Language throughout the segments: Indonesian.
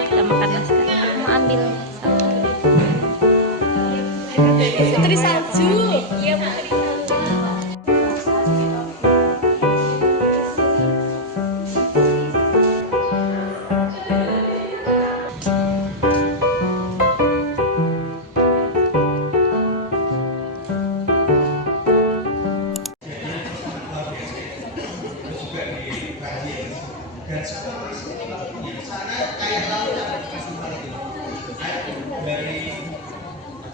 Kita makan nasi. Mau ambil satu. Putri salju. Iya, Putri salju. Dari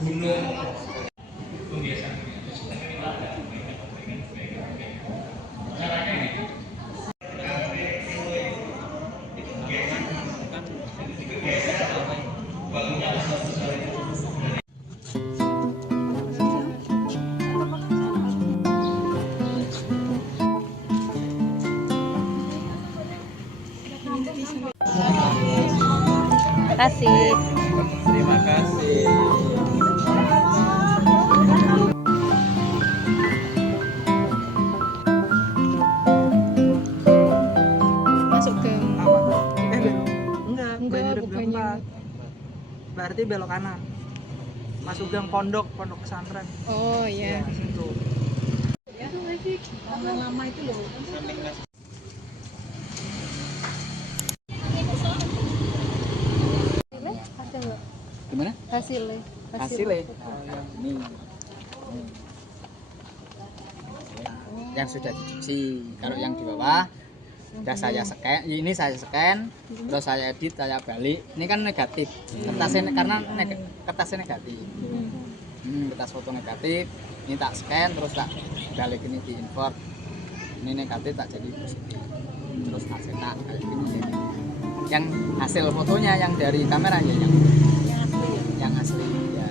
gunung Kasih. terima kasih. Masuk ke Enggak, bukan Banyu. Berarti belok kanan. Masuk gang pondok pesantren. Oh Ya, iya. situ. Lama itu loh. Gimana? Hasilnya. Hasilnya ini yang sudah dicuci. Kalau yang di bawah sudah saya scan, ini saya scan, terus saya edit, saya balik. Ini kan negatif, kertasnya karena kertasnya negatif. Kertas foto negatif, ini tak scan, terus tak balik ini di import. Ini negatif tak jadi positif, terus tak cetak kayak gini. Yang hasil fotonya yang dari kamera ya yang asli ya.